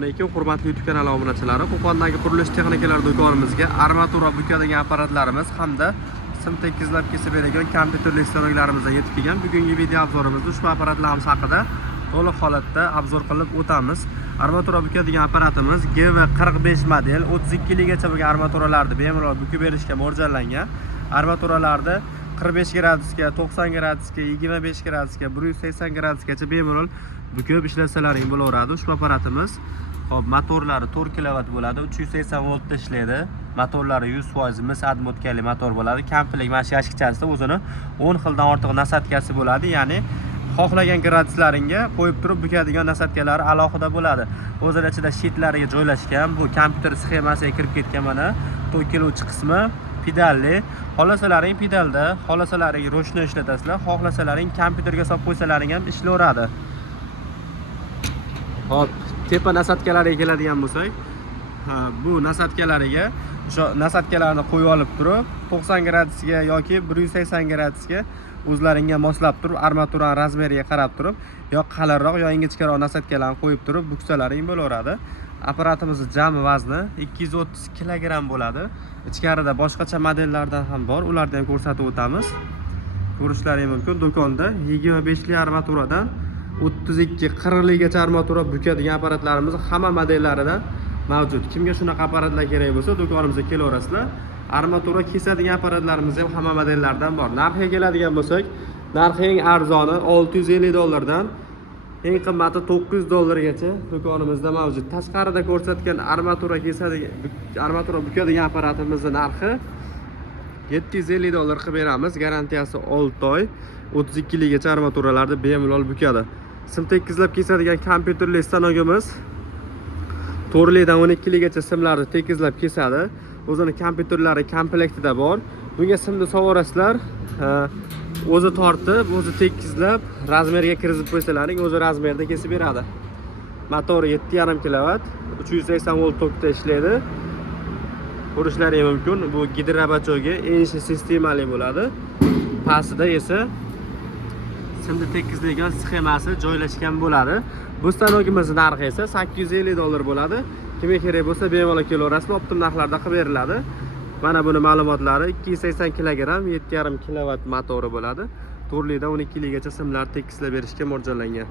Assalomu alaykum, hurmatli YouTube kanali obunachilari. Qo'qondagi qurilish texnikalari do'konimizga armatura bukadigan apparatlarimiz hamda sim tekizlab kesib beradigan kompyuterli stanoklarimiz yetib kelgan. Bugungi video obzorimizda ushbu apparatlarimiz haqida to'liq holatda obzor qilib o'tamiz. Armatura bukadigan apparatimiz GV45 model 32 ligacha bo'lgan armaturalarni bemalol bukib berishga mo'ljallangan. Armaturalarda 45 gradusga, 90 gradusga, 25 gradusga, 180 gradusgacha bemalol bukib ishlasalaring bo'laveradi. Ushbu apparatimiz hop motorlari 4 kW bo'ladi, 380 voltda ishlaydi. Motorlari 100% mis admotkali motor bo'ladi. Kampilik mana shu yashikchasida o'zini 10 xildan ortiq nasatkasi bo'ladi. Ya'ni xohlagan graduslaringga qo'yib turib bukadigan nasatkalari alohida bo'ladi. O'zini ichida shitlariga joylashgan. Bu kompyuter sxemasiga kirib ketgan mana to'kiluvchi qismi pedalli. Xohlasalaring pedalda, xohlasalaring ro'shni ishlatasizlar, xohlasalaring kompyuterga solib qo'ysalaring ham ishlayveradi. Hop, tepa nasatkalariga keladigan bo'lsak, bu nasatkalariga o'sha nasatkalarni qo'yib olib turib 90 gradusga yoki 180 gradusga o'zlaringga moslab turib armaturani razmeriga qarab turib yo qalinroq yo ingichkaroq nasatkalarni qo'yib turib buksalaring bo'laveradi. Apparatimizning jami vazni 230 kg bo'ladi. Ichkarida boshqacha modellardan ham bor, ularni ham ko'rsatib o'tamiz. Ko'rishlaring mumkin. Do'konda 25 li armaturadan 32-40 ligacha armatura bukadigan apparatlarimiz hamma modellaridan mavjud. Kimga shunaqa apparatlar kerak bo'lsa, do'konimizga kelaverasizlar. Armatura kesadigan apparatlarimiz ham hamma modellardan bor. Narxiga keladigan bo'lsak, narxi eng arzoni $650 dan eng qimmati $900 do'konimizda mavjud. Tashqarida ko'rsatgan armatura kesadigan, armatura bukadigan apparatimizning narxi $750 qilib beramiz. Garantiyasi 6 oy. 32 ligacha armaturalarni bemalol bukadi. Sim tekizlab kesadigan kompyuterli stanogimiz 4 lidan 12 ligacha simlarni tekizlab kesadi. O'zini kompyuterlari komplektida bor. Bunga simni sovorasizlar, o'zi tortib, o'zi tekizlab, razmeriga kiritib qo'ysalaring, o'zi razmerda kesib beradi. Motori 7,5 kW, 380 volt tokda ishlaydi. Ko'rishlaring mumkin. Bu gidrobachoga enishi sistemali bo'ladi. Pastida esa simni tekizlaydigan sxemasi joylashgan bo'ladi. Bu stanogimizning narxi esa $850 bo'ladi. Kimga kerak bo'lsa bemalol kelaverasizlar, optim narxlarda qilib beriladi. Mana buni ma'lumotlari 280 kg, 7,5 kW motori bo'ladi. 4 lidan 12 ligacha simlar tekizlab berishga mo'ljallangan.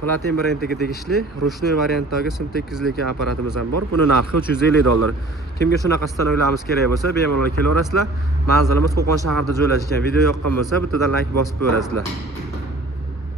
Platin brendiga tegishli ruchnoy variantdagi sim tekizlaydigan apparatimiz ham bor. Buni narxi $350. Kimga shunaqa stanoklarimiz kerak bo'lsa bemalol kelaverasizlar. Manzilimiz Qo'qon shahrida joylashgan. Video yoqqan bo'lsa bittadan like bosib qo'yasizlar.